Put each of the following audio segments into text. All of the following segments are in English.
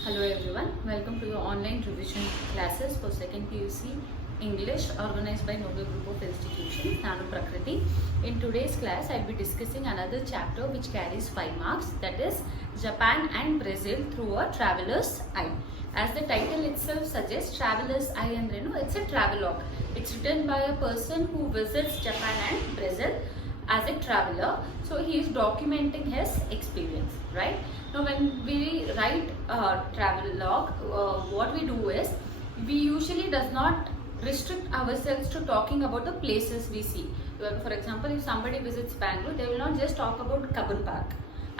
Hello everyone, welcome to your online revision classes for 2nd PUC English organized by Noble Group of Institutions, Nanu Prakriti. In today's class, I'll be discussing another chapter which carries 5 marks, that is Japan and Brazil through a traveler's eye. As the title itself suggests, traveler's eye and it's a travelogue. It's written by a person who visits Japan and Brazil as a traveler, so he is documenting his experience, right? Now when we write a travel log, what we do is we usually does not restrict ourselves to talking about the places we see. For example, if somebody visits Bangalore, they will not just talk about Kabul Park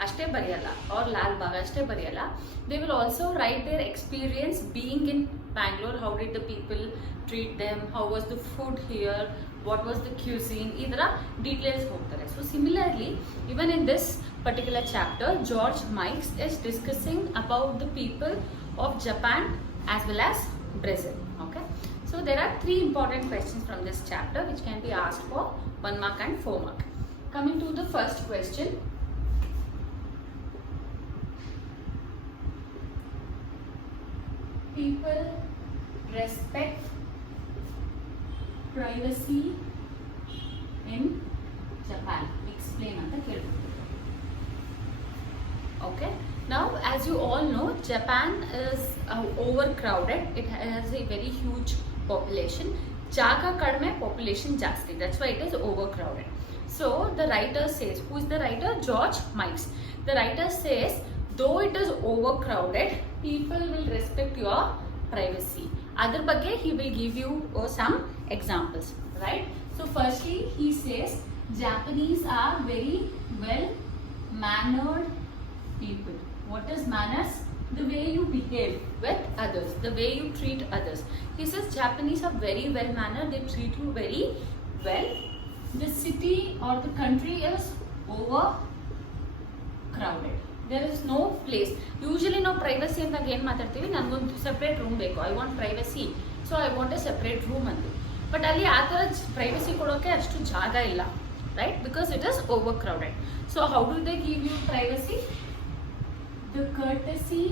ಅಷ್ಟೇ ಬರೆಯಲ್ಲ or Lal Bagh ಅಷ್ಟೇ ಬರೆಯಲ್ಲ. They will also write their experience being in Bangalore. How did the people treat them? How was the food here? What was the cuisine? ಇದರ details ಹೋಗ್ತಾರೆ. So similarly, even in this particular chapter, George Mikes is discussing about the people of Japan as well as Brazil. Okay. So there are 3 important questions from this chapter which can be asked for 1 mark and 4 mark. Coming to the first question. People respect privacy in Japan. Explain anta kelidhu. Okay. Now, as you all know, Japan is overcrowded. It has a very huge population. Jaga kadme, population jasti. That's why it is overcrowded. So the writer says, who is the writer? George Mikes. The writer says, though it is overcrowded, people will respect your privacy. Other bagge he will give you some examples, right? So firstly, he says Japanese are very well mannered people. What is manners? The way you behave with others, the way you treat others. He says Japanese are very well mannered, they treat you very well. The city or the country is overcrowded. There is no place. Usually ನಾವು privacy ಅಂದಾಗ ಏನು ಮಾತಾಡ್ತೀವಿ, ನನಗೊಂದು separate room ಬೇಕು, I want privacy, so I want a separate room ಅಂತ. But ಅಲ್ಲಿ ಆ ಥರ ಪ್ರೈವಸಿ ಕೊಡೋಕ್ಕೆ ಅಷ್ಟು ಜಾಗ ಇಲ್ಲ, right? Because it is overcrowded. So how do they give you privacy? The courtesy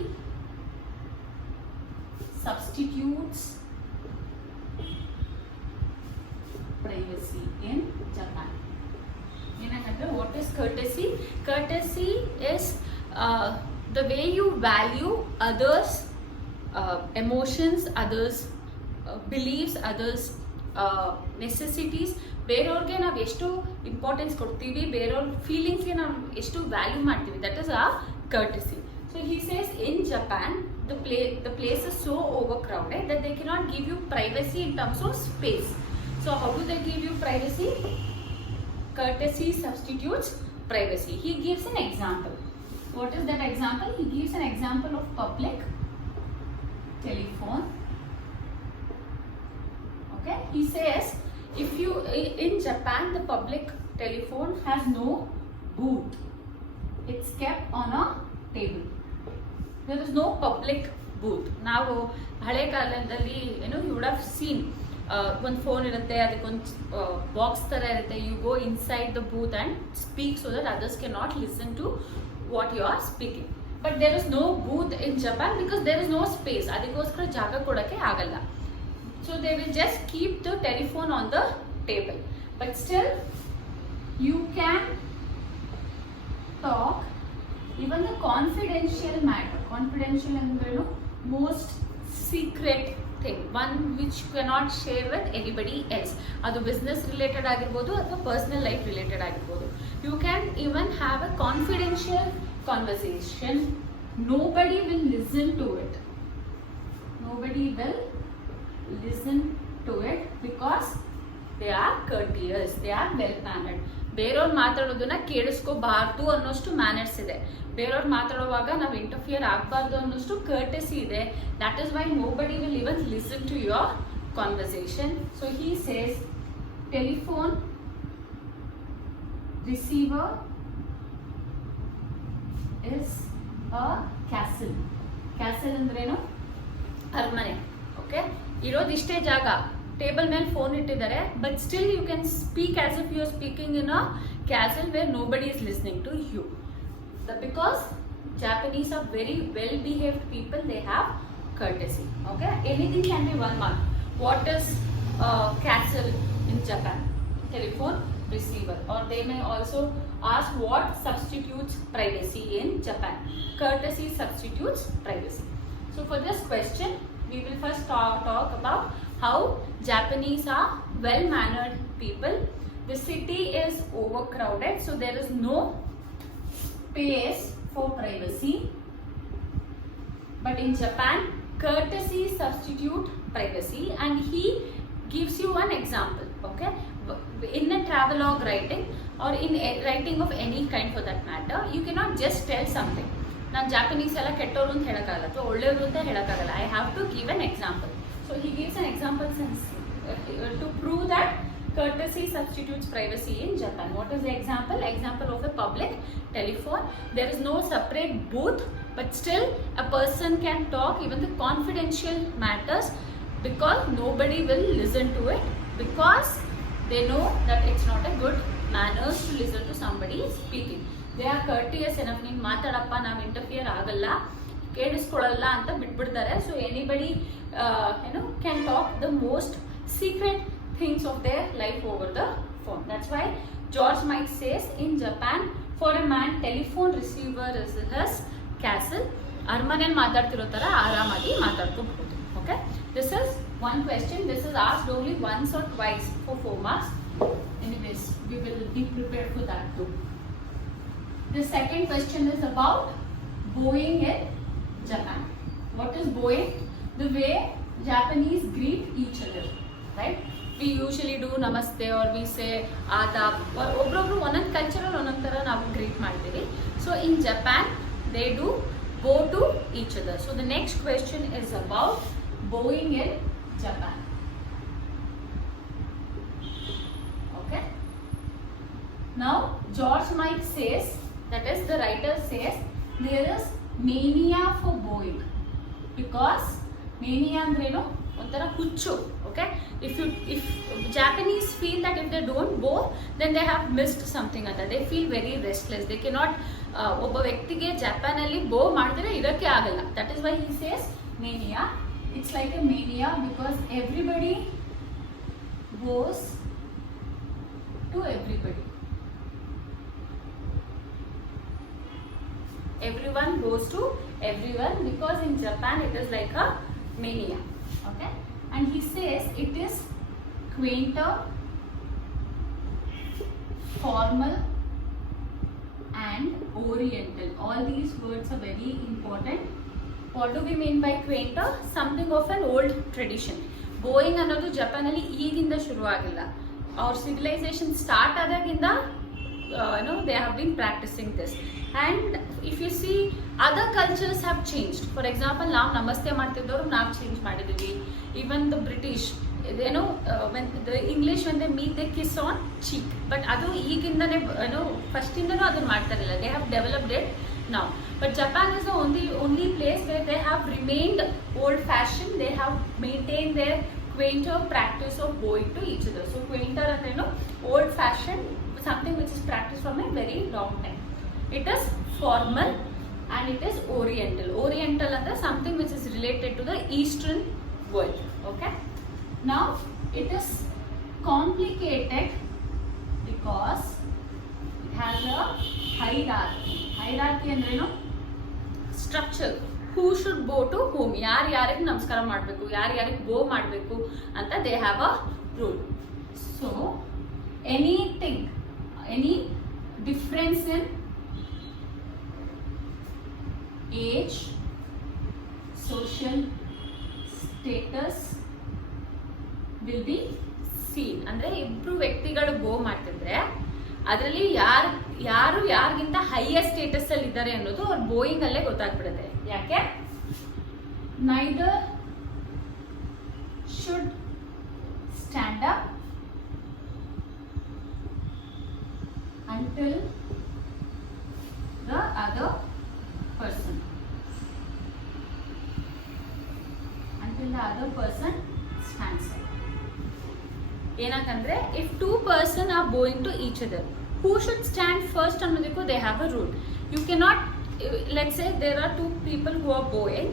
substitutes privacy in Japan. What is courtesy? Courtesy is the way you value others' emotions, others' beliefs, others' necessities. ಬೇರೆಯವ್ರಿಗೆ ನಾವು ಎಷ್ಟು importance ಕೊಡ್ತೀವಿ, ಬೇರೆಯವ್ರ ಫೀಲಿಂಗ್ಸ್ಗೆ ನಾವು ಎಷ್ಟು value ಮಾಡ್ತೀವಿ, that is a courtesy. So he says in Japan, the place is so overcrowded that they cannot give you privacy in terms of space. So how do they give you privacy? Courtesy substitutes privacy. He gives an example. What is that example? He gives an example of public telephone. Okay. He says in Japan the public telephone has no booth. It's kept on a table. There is no public booth. ನಾವು ಹಳೆ ಕಾಲದಲ್ಲಿ you would have seen ಒಂದು phone ಇರುತ್ತೆ, ಅದಕ್ಕೊಂದು box ಥರ ಇರುತ್ತೆ. You go inside the booth and speak so that others can not listen to what you are speaking. But there is no booth in Japan because there is no space. ಅದಕ್ಕೋಸ್ಕರ ಜಾಗ ಕೊಡೋಕ್ಕೆ ಆಗಲ್ಲ. So they will just keep the telephone on the table. But still you can talk even the confidential matter. Confidential ಅಂದ್ರೇನು? Most secret thing, one which you cannot share with anybody else. ಅದು business related ಆಗಿರ್ಬೋದು ಅಥವಾ personal life related ಆಗಿರ್ಬೋದು. You can even have a confidential conversation. Nobody will listen to it. Nobody will listen to it because they are courteous, they are well mannered. ಬೇರೆಯವ್ರು ಮಾತಾಡೋದನ್ನ ಕೇಳಿಸ್ಕೋಬಾರ್ದು ಅನ್ನೋಷ್ಟು manners ಇದೆ. ಬೇರೆಯವ್ರು ಮಾತಾಡುವಾಗ ನಾವು interfere ಆಗಬಾರ್ದು ಅನ್ನೋಷ್ಟು ಕರ್ಟಸಿ ಇದೆ. That is why nobody will even listen to your conversation. So he says telephone receiver is a castle. Castle ಅಂದ್ರೇನು? ಅರಮನೆ. ಓಕೆ. ಇರೋದಿಷ್ಟೇ ಜಾಗ, ಟೇಬಲ್ ಮೇಲೆ ಫೋನ್ ಇಟ್ಟಿದ್ದಾರೆ, but still you can speak as if you are speaking in a castle where nobody is listening to you. Because Japanese are very well behaved people. They have courtesy. Okay, anything can be 1 mark. What is castle in Japan? Telephone receiver. Or they may also ask what substitutes privacy in Japan. Courtesy substitutes privacy. So for this question, we will first talk about how Japanese are well-mannered people. The city is overcrowded, so there is no space for privacy. But in Japan, courtesy substitute privacy, and he gives you one example. Okay, in a travelogue writing or in writing of any kind for that matter, you cannot just tell something. ನಾನು Japanese ಎಲ್ಲ ಕೆಟ್ಟವರು ಅಂತ ಹೇಳೋಕ್ಕಾಗಲ್ಲ ಅಥವಾ ಒಳ್ಳೆಯವರು ಅಂತ ಹೇಳೋಕ್ಕಾಗಲ್ಲ. I have to give an example. So he gives an example to prove that courtesy substitutes privacy in Japan. What is the example? Example of a public telephone. There is no separate booth, but still a person can talk even the confidential matters because nobody will listen to it, because they know that it's not a good manners to listen to somebody speaking. They are courteous enough. ನೀನು ಮಾತಾಡಪ್ಪ, ನಾವು interfere ಆಗಲ್ಲ, ಕೇಳಿಸ್ಕೊಳ್ಳಲ್ಲ ಅಂತ ಬಿಟ್ಬಿಡ್ತಾರೆ. So anybody can talk the most secret things of their life over the phone. That's why George Mike says in Japan, for a man, telephone receiver is his castle. ಅರಮನೆಯಲ್ಲಿ ಮಾತಾಡ್ತಿರೋ ತರ ಆರಾಮಾಗಿ ಮಾತಾಡ್ಕೋಬಹುದು. Okay, this is one question. This is asked only once or twice for 4 marks. Anyways, we will be prepared for that too. The second question is about bowing in Japan. What is bowing? The way Japanese greet each other. Right? We usually do namaste or we say adab, or ಒಬ್ಬೊಬ್ರು ಒಂದೊಂದು cultural ಒಂದೊಂದು ಥರ ನಾವು greet ಮಾಡ್ತೀವಿ. So in Japan they do bow to each other. So the next question is about bowing in Japan. Okay. Now George Mike says, that is the writer says, there is mania for bowing, because mania andreno ಒಂಥರ ಹುಚ್ಚು. Okay, if Japanese feel that if they don't bow, then they have missed something ಅಂತ. They feel very restless. They cannot ಒಬ್ಬ ವ್ಯಕ್ತಿಗೆ Japan ಅಲ್ಲಿ ಬೋ ಮಾಡಿದ್ರೆ ಇರಕ್ಕೆ ಆಗಲ್ಲ. That is why he says mania. It's like a mania because everybody goes to everybody. Everyone goes to everyone because in Japan it is like a mania. Okay, and he says it is quainter, formal and oriental. All these words are very important. What do we mean by quainter? Something of an old tradition. Bowing ಅನ್ನೋದು Japan ಅಲ್ಲಿ ಈಗಿಂದ ಶುರು ಆಗಿಲ್ಲ. Our civilization start ಆದಾಗಿಂದ they have been practicing this. And if you see, other cultures have changed. For example, ನಾವು ನಮಸ್ತೆ ಮಾಡ್ತಿದ್ದವರು ನಾವು change ಮಾಡಿದ್ದೀವಿ. Even the British, when the English, when they meet, they kiss on cheek. But ಅದು ಈಗಿಂದನೇ first ಇಂದನೂ ಅದನ್ನ ಮಾಡ್ತಾ ಇರಲಿಲ್ಲ. They have developed it now. But Japan is the only place where they have remained old-fashioned. They have maintained their quainter practice of bowing to each other. So quainter and old-fashioned, something which is practiced from a very long time. It is formal and it is oriental. Oriental is something which is related to the Eastern world. Okay. Now it is complicated because it has a hierarchy. Hierarchy ಅಂದ್ರೆ structure. Who should bow to whom? ಯಾರಿಗೆ ನಮಸ್ಕಾರ ಮಾಡಬೇಕು, ಯಾರಿಗೆ bow ಮಾಡಬೇಕು ಅಂತ they have a rule. So anything, any difference in age, social status will be seen. ಅಂದ್ರೆ ಇಬ್ರು ವ್ಯಕ್ತಿಗಳು ಬೋ ಮಾಡ್ತಿದ್ರೆ ಅದರಲ್ಲಿ ಯಾರು ಯಾರಿಗಿಂತ ಹೈಯರ್ ಸ್ಟೇಟಸ್ ಅಲ್ಲಿ ಇದ್ದಾರೆ ಅನ್ನೋದು ಅವ್ರ ಬೋಯಿಂಗ್ ಅಲ್ಲೇ ಗೊತ್ತಾಗ್ಬಿಡುತ್ತೆ. ಯಾಕೆ? neither should stand up until the other person stands up. ಏನಂತಂದ್ರೆ if two person are bowing to each other, who should stand first ಅನ್ನೋದಕ್ಕೂ they have a rule. You cannot let's say there are two people who are bowing,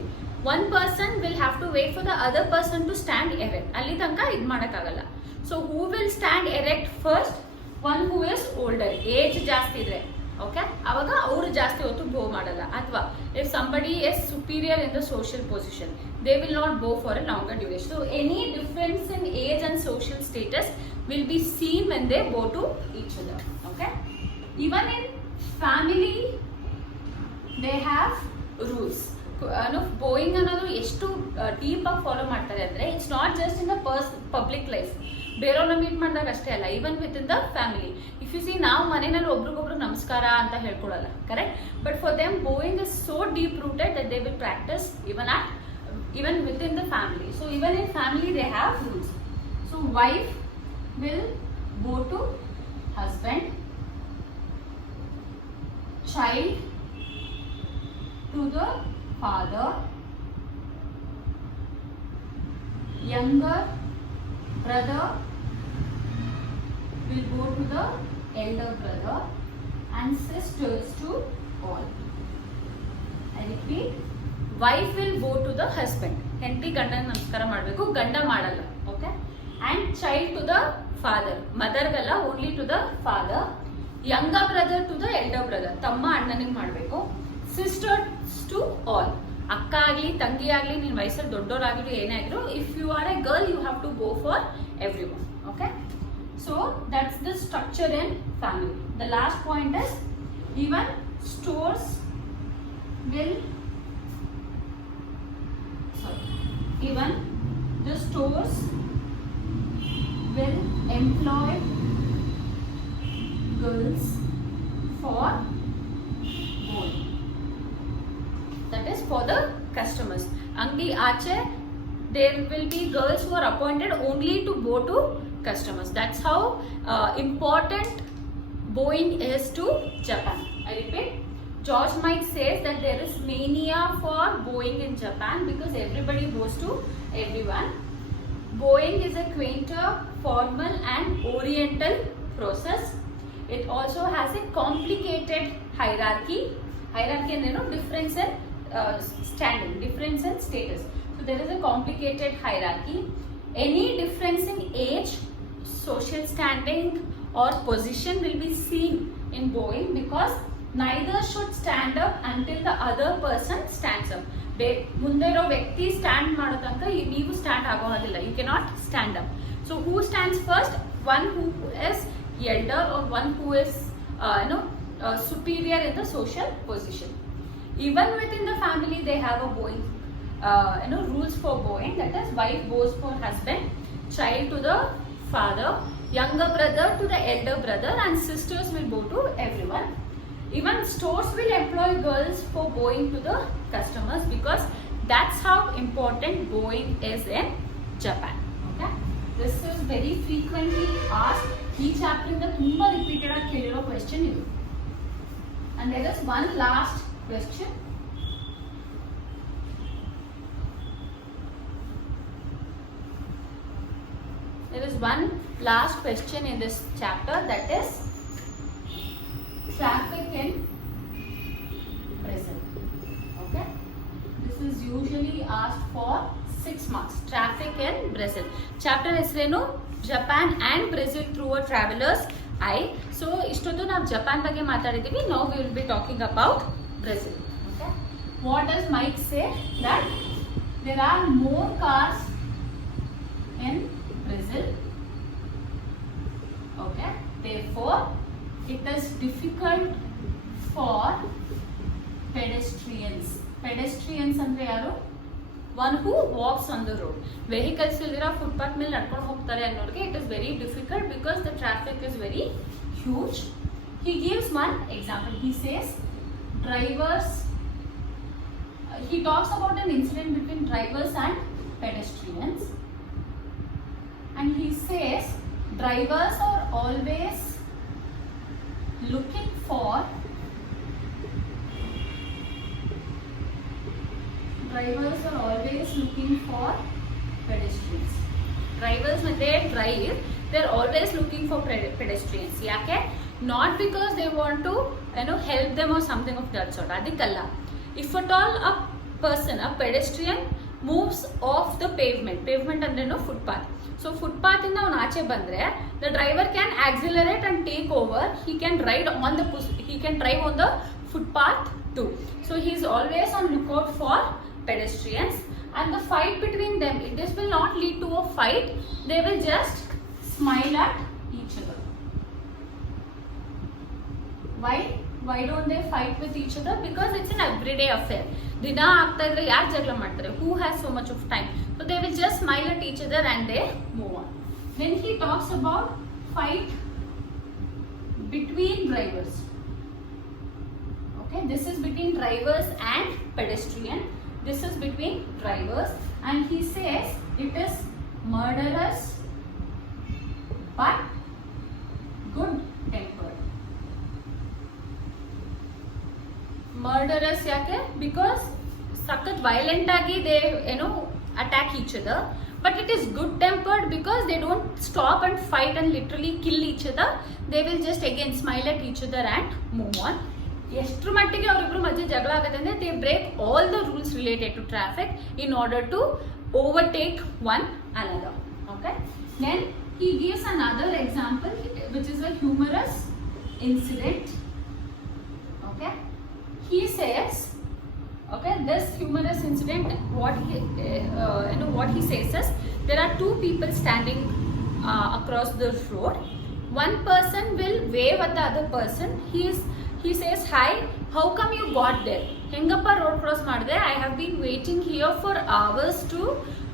one person will have to wait for the other person to stand erect. ಅಲ್ಲಿ ತನಕ ಇದು ಮಾಡೋಕ್ಕಾಗಲ್ಲ. So who will stand erect first? One who is older, age ಜಾಸ್ತಿ ಇದ್ರೆ, okay, ಅವಾಗ ಅವರು ಜಾಸ್ತಿ ಹೊತ್ತು ಬೋ ಮಾಡಲ್ಲ. ಅಥವಾ if somebody is superior in the social position, they will not bow for a longer duration. So any difference in age and social status will be seen when they bow to each other. Okay, even in family they have rules. Bowing ಅನ್ನೋದು ಎಷ್ಟು deep ಆಗಿ follow ಮಾಡ್ತಾರೆ ಅಂದ್ರೆ, it's not just in the public life, ಬೇರೆಯವ್ರನ್ನ meet ಮಾಡಿದಾಗ ಅಷ್ಟೇ ಅಲ್ಲ, even with in the family. If you see, ನಾವು ಮನೆಯಲ್ಲಿ ಒಬ್ರಿಗೊಬ್ರು ನಮಸ್ಕಾರ ಅಂತ ಹೇಳ್ಕೊಳಲ್ಲ, correct? But for them bowing is so deep rooted that they will practise even within the family. So even in family they have rules. So wife will bow to husband, child to the father, younger brother will go to the elder brother, and sisters to all. I repeat, wife will go to the husband. ಹೆಂಡತಿ ಗಂಡನ ನಮಸ್ಕಾರ ಮಾಡಬೇಕು, ಗಂಡ ಮಾಡಲ್ಲ. Okay, and child to the father, ಮದರ್ಗಲ್ಲ, only to the father. younger brother to the elder brother, ತಮ್ಮ ಅಣ್ಣನಿಗೆ ಮಾಡಬೇಕು. sisters to all, ಅಕ್ಕ ಆಗಲಿ ತಂಗಿ ಆಗಲಿ, ನಿನ್ನ ವಯಸ್ಸಲ್ಲಿ ದೊಡ್ಡವರಾಗಲಿ ಏನೇ ಆಗಿದ್ರು, if you are a girl you have to go for everyone. Okay, so that's the structure in family. The last point is, even stores will even the stores will employ girls for bowing. That is for the customers. Angdi aache there will be girls who are appointed only to bow to customers. That's how important bowing is to Japan. I repeat, George Mike says that there is mania for bowing in Japan because everybody bows to everyone. Bowing is a quainter, formal and oriental process. It also has a complicated hierarchy. Hierarchy and difference in standing, difference in status. So there is a complicated hierarchy. Any difference in age, social standing or position will be seen in bowing because neither should stand up until the other person stands up. ಮುಂದೆ ಇರೋ ವ್ಯಕ್ತಿ stand ಮಾಡೋ ತನಕ ನೀವು stand ಆಗೋದಿಲ್ಲ. You cannot stand up. So who stands first? One who is elder or one who is superior in the social position. Even within the family they have a bowing rules for bowing. That is, wife bows for husband, child to the father, younger brother to the elder brother, and sisters will bow to everyone. Even stores will employ girls for bowing to the customers because that's how important bowing is in Japan. Okay, this is very frequently asked. ಈ chapter ಇಂದ ತುಂಬಾ repeated ಆಗಿ ಕೇಳಿರೋ question ಇದು. And there is one last question. There is one last question in this chapter, that is traffic in Brazil. Okay, this is usually asked for 6 marks. Traffic in Brazil. Chapter ಹೆಸರೇನು? Japan and Brazil through a traveller's eye. So ಇಷ್ಟೊಂದು ನಾವು Japan ಬಗ್ಗೆ ಮಾತಾಡಿದ್ದೀವಿ. Now we will be talking about Brazil. Okay, what does Mike say? That there are more cars in Brazil. Okay, therefore it is difficult for pedestrians. Pedestrians ಅಂದ್ರೆ ಯಾರು? one who walks on the road. Vehicles ಇಲ್ದಿರಾ footpath ಮೇಲೆ ನಡ್ಕೊಂಡು ಹೋಗ್ತಾರೆ ಅನ್ನೋರಿಗೆ it is very difficult because the traffic is very huge. He gives one example. He says drivers, he talks about an incident between drivers and pedestrians, and he says drivers are always looking for pedestrians. Drivers when they drive, they are always looking for pedestrians. ಯಾಕೆ? not because they want to help them or something of that sort. Adikalla. If at all a person, a pedestrian moves off the pavement andre footpath. So footpath inda avanu aache bandre, the driver can accelerate and take over. He can drive on the footpath too. So he is always on lookout for pedestrians, and the fight between them, this will not lead to a fight. They will just smile at each other. Why don't they fight with each other? Because it's an everyday affair. Dina aagta idre yaar jagla ಮಾಡ್ತಾರೆ? Who has so much of time? So they will just smile at each other and they move on. Then he talks about fight between drivers. Okay, this is between drivers and pedestrian. This is between drivers, and he says it is murderous but good tempered. Murderous yake? Because sakat violent agi they attack each other, but it is good tempered because they don't stop and fight and literally kill each other. They will just again smile at each other and move on. ಎಷ್ಟು ಮಟ್ಟಿಗೆ ಅವರಿಬ್ರು ಮಧ್ಯೆ ಜಗಳ ಆಗುತ್ತೆ ಅಂದ್ರೆ they break all the rules related to traffic in order to overtake one another. Okay, then he gives another example which is a humorous incident. Okay, he says, okay, this humorous incident, what he says is, there are two people standing across the road. One person will wave at the other person. He says, hi, how come you got there? Hengappa road cross madde? I have been waiting here for hours to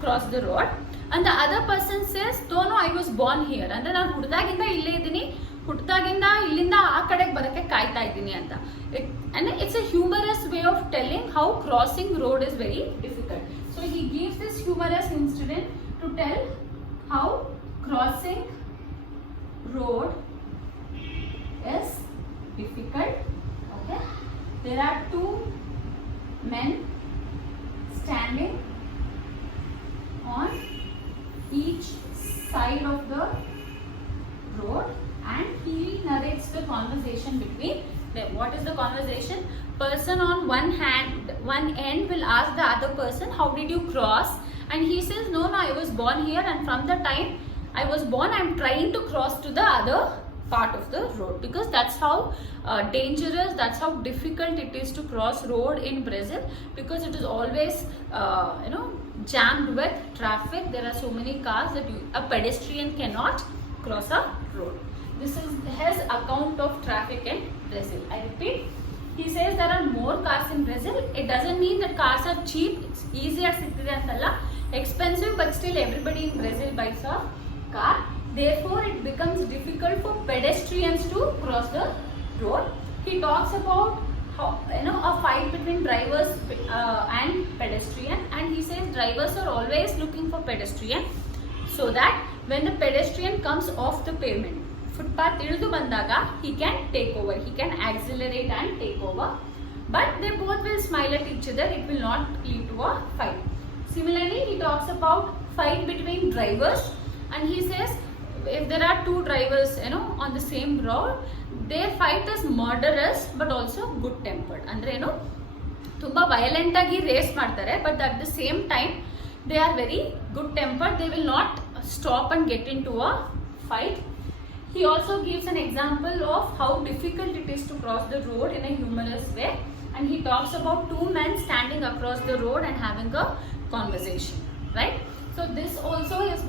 cross the road. And the other person says, no, I was born here. Andre ನಾನು ಹುಟ್ಟದಾಗಿಂದ ಇಲ್ಲೇ ಇದ್ದೀನಿ, ಹುಟ್ಟದಾಗಿಂದ ಇಲ್ಲಿಂದ ಆ ಕಡೆಗೆ ಬರಕ್ಕೆ ಕಾಯ್ತಾ ಇದ್ದೀನಿ ಅಂತ. And it's a humorous way of telling how crossing road is very difficult. So he gives this humorous incident to tell how crossing road is difficult. Okay, there are two men standing on each side of the road, and he narrates the conversation between them. What is the conversation? Person on one end will ask the other person, how did you cross? And he says, no, I was born here, and from the time I was born I am trying to cross to the other part of the road, because that's how dangerous, that's how difficult it is to cross road in Brazil, because it is always jammed with traffic. There are so many cars that a pedestrian cannot cross a road. This is his account of traffic in Brazil. I repeat, he says there are more cars in Brazil. It doesn't mean that cars are cheap. It's easier sittide antalla, expensive, but still everybody in Brazil buys a car. Therefore, it becomes difficult for pedestrians to cross the road. He talks about how a fight between drivers and pedestrian, and he says drivers are always looking for pedestrian, so that when the pedestrian comes off the pavement, footpath ildu bandaga, he can take over, he can accelerate and take over, but they both will smile at each other. It will not lead to a fight. Similarly, he talks about fight between drivers, and he says if there are two drivers on the same road, their fight is murderous but also good tempered. Andre ತುಂಬಾ violent ಆಗಿ race ಮಾಡ್ತಾರೆ, but at the same time they are very good tempered. They will not stop and get into a fight. He also gives an example of how difficult it is to cross the road in a humorous way, and he talks about two men standing across the road and having a conversation, right? So this also is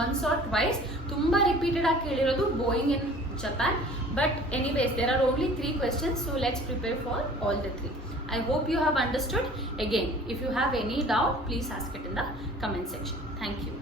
once or twice tumba repeated ಆಗಿ ಕೇಳಿರೋದು going in Japan. But anyways, there are only 3 questions, so let's prepare for all the 3. I hope you have understood. Again, if you have any doubt, please ask it in the comment section. Thank you.